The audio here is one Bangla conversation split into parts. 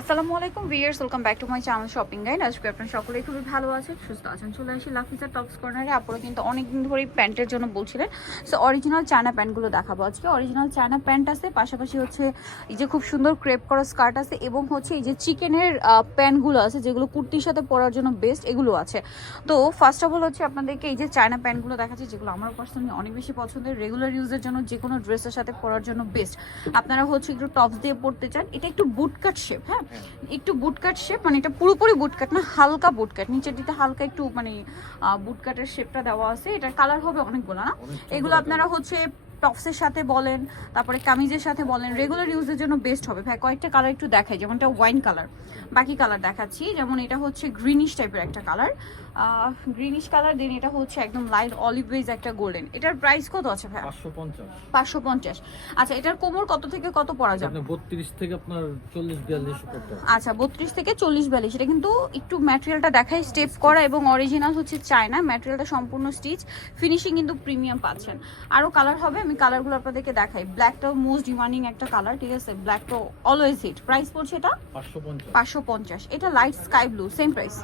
আসসালামু আলাইকুম viewers welcome back to my channel shopping guide আজকে আপনারা সকলেই খুবই ভালো আছেন, সুস্থ আছেন। চলে আসি লাফিজার টপস কর্নারে আপনারা কিন্তু অনেকদিন ধরেই প্যান্টের জন্য বলছিলেন। সো অরিজিনাল চায়না প্যান্টগুলো দেখাবো আজকে। অরিজিনাল চায়না প্যান্ট আছে, পাশাপাশি হচ্ছে এই যে খুব সুন্দর ক্রেপ করা স্কার্ট আছে, এবং হচ্ছে এই যে চিকেনের প্যান্টগুলো আছে, যেগুলো কুর্তির সাথে পরার জন্য বেস্ট এগুলো আছে। তো ফার্স্ট অফ অল হচ্ছে আপনাদেরকে এই যে চায়না প্যান্টগুলো দেখাচ্ছে, যেগুলো আমার পার্সোনালি অনেক বেশি পছন্দের রেগুলার ইউজের জন্য যে কোনো ড্রেসের সাথে পরার জন্য বেস্ট আপনারা হচ্ছে একটু টপস দিয়ে পরতে চান। এটা একটু বুটকাট শেপ হ্যাঁ? একটু বুটকাট শেপ মানে এটা পুরোপুরি বুটকাট না হালকা বুটকাট নিচের দিকে হালকা একটু মানে বুটকাটের শেপটা দেওয়া আছে। এটার কালার হবে অনেকগুলো না? এগুলো আপনারা হচ্ছে টপসের সাথে বলেন তারপরে কামিজের সাথে বলেন রেগুলার ইউজের জন্য বেস্ট হবে। ভাই কয়েকটা কালার একটু দেখাই যেমনটা ওয়াইন কালার বাকি কালার দেখাচ্ছি যেমন এটা হচ্ছে গ্রিনিশ টাইপের একটা কালার গ্রিনিশ কালার দেন এটা হচ্ছে একদম লাইট অলিভ বেজ একটা গোল্ডেন এটার প্রাইস কত আছে ভাই পাঁচশো পঞ্চাশ। পাঁচশো পঞ্চাশ। আচ্ছা এটার কোমর কত থেকে কত পরা যাবে? আপনার বত্রিশ থেকে আপনার চল্লিশ বিয়াল্লিশ করতে আচ্ছা বত্রিশ থেকে চল্লিশ বিয়াল্লিশ। এটা কিন্তু একটু ম্যাটেরিয়ালটা দেখাই স্টেপ করা এবং অরিজিনাল হচ্ছে চায়না। ম্যাটেরিয়ালটা সম্পূর্ণ স্টিচ ফিনিশিং কিন্তু প্রিমিয়াম পাচ্ছেন। আরও কালার হবে আমি কালারগুলো আপনাদেরকে দেখাই। ব্ল্যাকটাও মোস্ট ডিমান্ডিং একটা কালার ঠিক আছে? ব্ল্যাকটাও অলওয়েজ হিট প্রাইস পড়ছে এটা? পাঁচশো পঞ্চাশ। পাঁচশো পঞ্চাশ। এটা light sky blue same price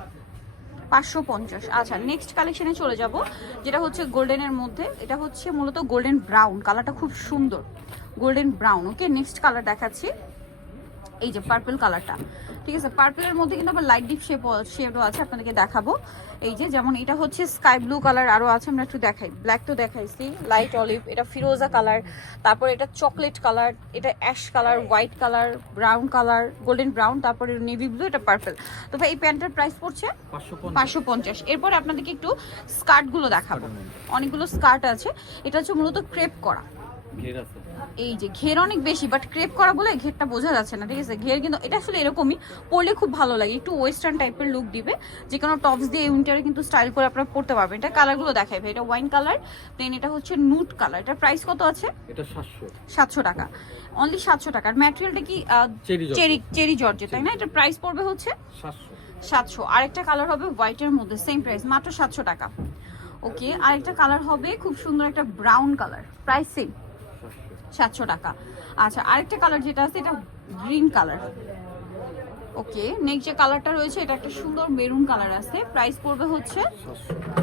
পাঁচশো পঞ্চাশ। আচ্ছা নেক্সট কালেকশনে চলে যাব, যেটা হচ্ছে গোল্ডেনের মধ্যে। এটা হচ্ছে মূলত গোল্ডেন ব্রাউন কালারটা খুব সুন্দর। Golden brown okay next colour দেখাচ্ছি। এই যে পার্পল কালারটা ঠিক আছে পার্পলের মধ্যে কিন্তু আবার লাইট ডিপ শেপ শেডও আছে আপনাদেরকে দেখাবো। এই যে যেমন এটা হচ্ছে স্কাই ব্লু কালার আরও আছে আমরা একটু দেখাই। ব্ল্যাক তো দেখাইছি লাইট অলিভ এটা ফিরোজা কালার তারপর এটা চকলেট কালার এটা ash colour white colour brown colour golden brown তারপরে নেভি ব্লু এটা পার্পল তো ভাই এই প্যান্টের প্রাইস পড়ছে? পাঁচশো পঞ্চাশ। এরপরে আপনাদেরকে একটু স্কার্টগুলো দেখাবো। অনেকগুলো স্কার্ট আছে। এটা হচ্ছে মূলত ক্রেপ করা। এই যে ঘের অনেক বেশি বাট ক্রেপ করা বলে ঘেরটা বোঝা যাচ্ছে না ঠিক আছে? ঘের কিন্তু এটা আসলে এরকমই পরলে খুব ভালো লাগে একটু ওয়েস্টার্ন টাইপের লুক দিবে। যে কোনো টপস দিয়ে উইন্টারে কিন্তু স্টাইল করে আপনারা পরতে পারবেন। এটা কালারগুলো দেখাই ভাই এটা ওয়াইন কালার দেন এটা হচ্ছে নুট কালার এটার প্রাইস কত আছে? এটা সাতশো। সাতশো টাকা। অনলি সাতশো টাকা। ম্যাটেরিয়ালটা কি চেরি চেরি জর্জে তাই না? এটার প্রাইস পড়বে হচ্ছে সাতশো। আরেকটা কালার হবে হোয়াইটের মধ্যে সেম প্রাইস মাত্র সাতশো টাকা। ওকে আরেকটা কালার হবে খুব সুন্দর একটা ব্রাউন কালার প্রাইস সেম সাতশো টাকা। আচ্ছা আরেকটা কালার যেটা আছে এটা গ্রিন কালার ওকে নেক্সট যে কালারটা রয়েছে এটা একটা সুন্দর মেরুন কালার আছে। প্রাইস পড়বে হচ্ছে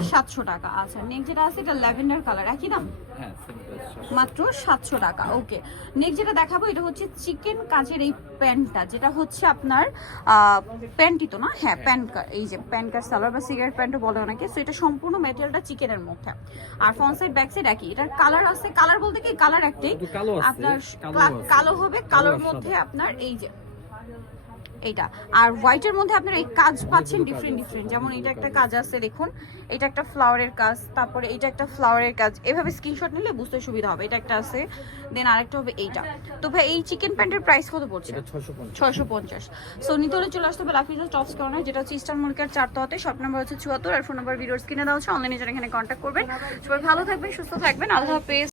সাতশো টাকা। আচ্ছা নেক্সট যেটা আছে এটা ল্যাভেন্ডার কালার একই দাম? হ্যাঁ মাত্র সাতশো টাকা ওকে। নেক্সট যেটা দেখাবো এটা হচ্ছে চিকেন কাজের এই প্যান্টটা যেটা হচ্ছে আপনার প্যান্টই তো না? হ্যাঁ প্যান্ট এই যে প্যান্ট কাজ সালোয়ার বা সিগারেট প্যান্টও বলে অনেকে। সো এটা সম্পূর্ণ ম্যাটেরিয়ালটা চিকেনের মধ্যে। আর ফ্রন্ট সাইড ব্যাক সাইড একই। এটার কালার আছে কালার বলতে কি? কালার একটাই। আপনার। কালো হবে কালোর মধ্যে আপনার এই যে এইটা। আর হোয়াইটের মধ্যে আপনারা এই কাজ পাচ্ছেন ডিফারেন্ট ডিফারেন্ট যেমন এটা একটা কাজ আছে দেখুন। এটা একটা ফ্লাওয়ারের কাজ তারপরে এটা একটা ফ্লাওয়ারের কাজ। এভাবে স্ক্রিনশট নিলে বুঝতে সুবিধা হবে। এটা একটা আছে দেন আরেকটা হবে এইটা। তো ভাই এই চিকেন প্যান্টের প্রাইস কত পড়ছে? এটা ছয়শো পঞ্চাশ। সো নিতে হলে চলে আসতে হবে লাফিজা টপস কর্নার যেটা হচ্ছে ইস্টার্ন মল্লিকার চারতলাতে শপ নাম্বার হচ্ছে চুয়াত্তর আর ফোন নাম্বার ভিডিওস কিনে দেওয়া হচ্ছে অনলাইনে যারা এখানে কন্ট্যাক্ট করবেন। সবাই ভালো থাকবেন সুস্থ থাকবেন। আল্লাহ হাফেজ।